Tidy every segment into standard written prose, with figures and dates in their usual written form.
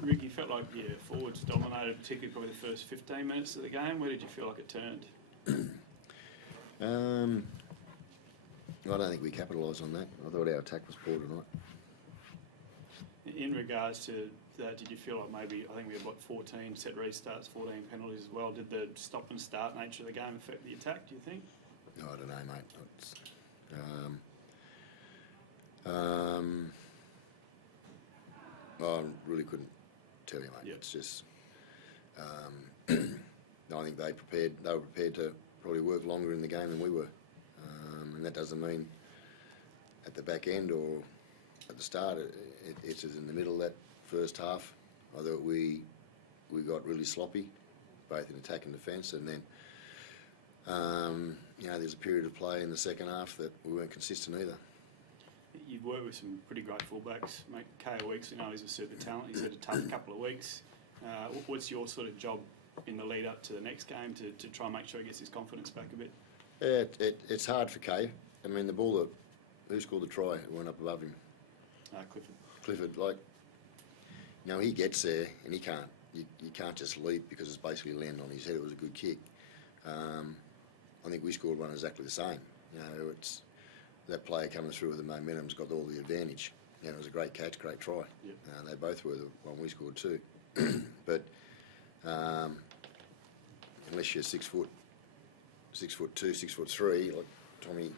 Rick, you felt like your forwards dominated, particularly probably the first 15 minutes of the game. Where did you feel like it turned? I don't think we capitalised on that. I thought our attack was poor tonight. In regards to that, did you feel like maybe, I think we had, 14 set restarts, 14 penalties as well. Did the stop and start nature of the game affect the attack, do you think? No, I don't know, mate. It's, I really couldn't tell you, mate. Yep. It's just, I think they were prepared to probably work longer in the game than we were. And that doesn't mean at the back end or at the start. It's in the middle of that first half. I thought we got really sloppy, both in attack and defence, and then there's a period of play in the second half that we weren't consistent either. You've worked with some pretty great fullbacks. Mate, Kale Weeks, he's a super talent. He's had a tough couple of weeks. What's your sort of job in the lead up to the next game to try and make sure he gets his confidence back a bit? Yeah, it's hard for Kay. I mean, the ball who scored the try went up above him. Clifford, he gets there and he can't. You can't just leap because it's basically landed on his head. It was a good kick. I think we scored one exactly the same. It's that player coming through with the momentum's got all the advantage. It was a great catch, great try. Yep. They both were the one we scored too. But unless you're 6'2", 6'3", like Tommy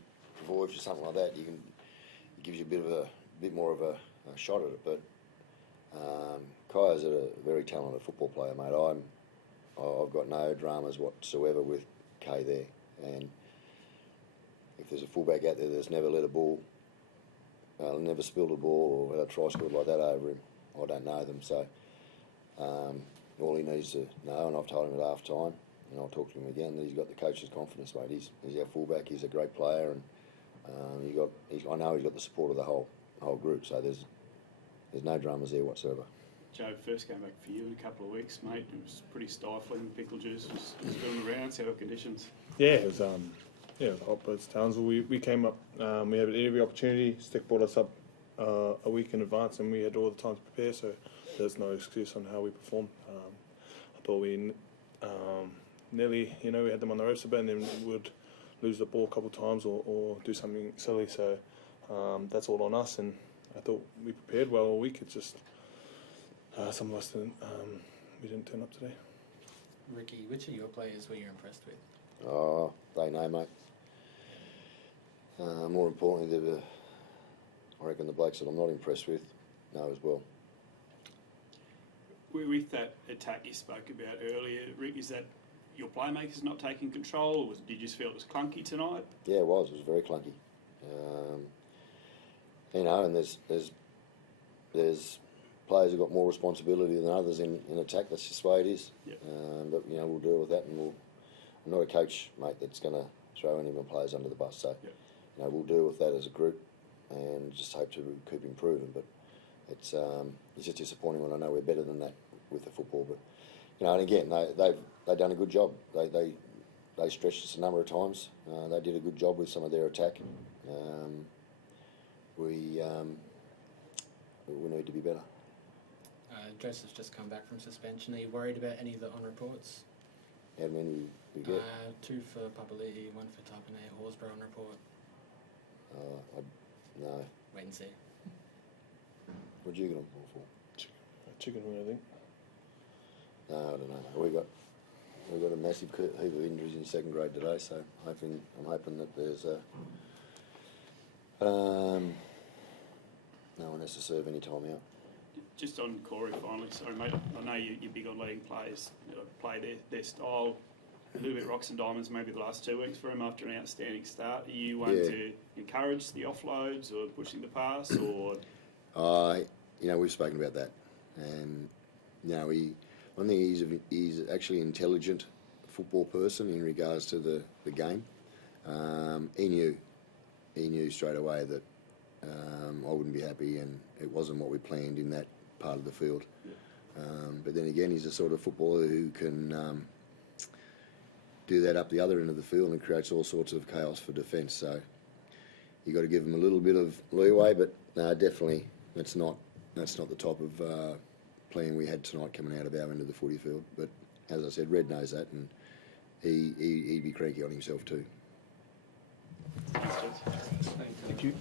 Voyage or something like that, it gives you a bit more of a shot at it. But Kai's a very talented football player, mate. I've got no dramas whatsoever with Kay there. And if there's a fullback out there that's never let a ball, never spilled a ball or had a try scored like that over him, I don't know them. So all he needs to know, and I've told him at half time, and I'll talk to him again, that he's got the coach's confidence, mate. He's our fullback. He's a great player, and I know he's got the support of the whole group. So there's no dramas there whatsoever. Joe, first game back for you in a couple of weeks, mate. It was pretty stifling. Pickle juice was doing the rounds. How were conditions? Yeah, it was hot, but it's Townsville. We came up. We had every opportunity. Stick brought us up a week in advance, and we had all the time to prepare. So there's no excuse on how we performed. I thought we nearly, we had them on the ropes a bit, and then would lose the ball a couple of times or do something silly. So that's all on us, and I thought we prepared well all week. It's just some of us we didn't turn up today. Ricky, which of your players were you impressed with? Oh, they know, mate. More importantly, I reckon the blokes that I'm not impressed with know as well. With that attack you spoke about earlier, Rick, is that your playmakers not taking control, or did you just feel it was clunky tonight? Yeah, it was. It was very clunky. And there's players who've got more responsibility than others in attack. That's just the way it is. Yep. But we'll deal with that, and I'm not a coach, mate, that's going to throw any of my players under the bus. So yep. We'll deal with that as a group, and just hope to keep improving. But it's just disappointing when I know we're better than that with the football. But and again, they've done a good job. They stretched us a number of times. They did a good job with some of their attack. We need to be better. Joseph's just come back from suspension. Are you worried about any of the on reports? How many we get? 2 for Papali'i, 1 for Tapine, Horsburgh on report. No. Wait and see. What you going to call for? Chicken wing, I think. No, I don't know. We've got a massive heap of injuries in second grade today, so I'm hoping that there's no one has to serve any time out. Just on Corey finally, sorry mate, I know you're big on letting players play their style. A little bit rocks and diamonds maybe the last 2 weeks for him after an outstanding start. Are you one to encourage the offloads or pushing the pass, or? We've spoken about that, and I think he's actually an intelligent football person in regards to the game. He knew straight away that I wouldn't be happy, and it wasn't what we planned in that part of the field. Yeah. But then again, he's the sort of footballer who can do that up the other end of the field and creates all sorts of chaos for defence. So you've got to give him a little bit of leeway, but no, definitely it's not that's not the type of plan we had tonight coming out of our end of the footy field. But as I said, Red knows that, and he'd be cranky on himself too. Thanks, gents. Thank you.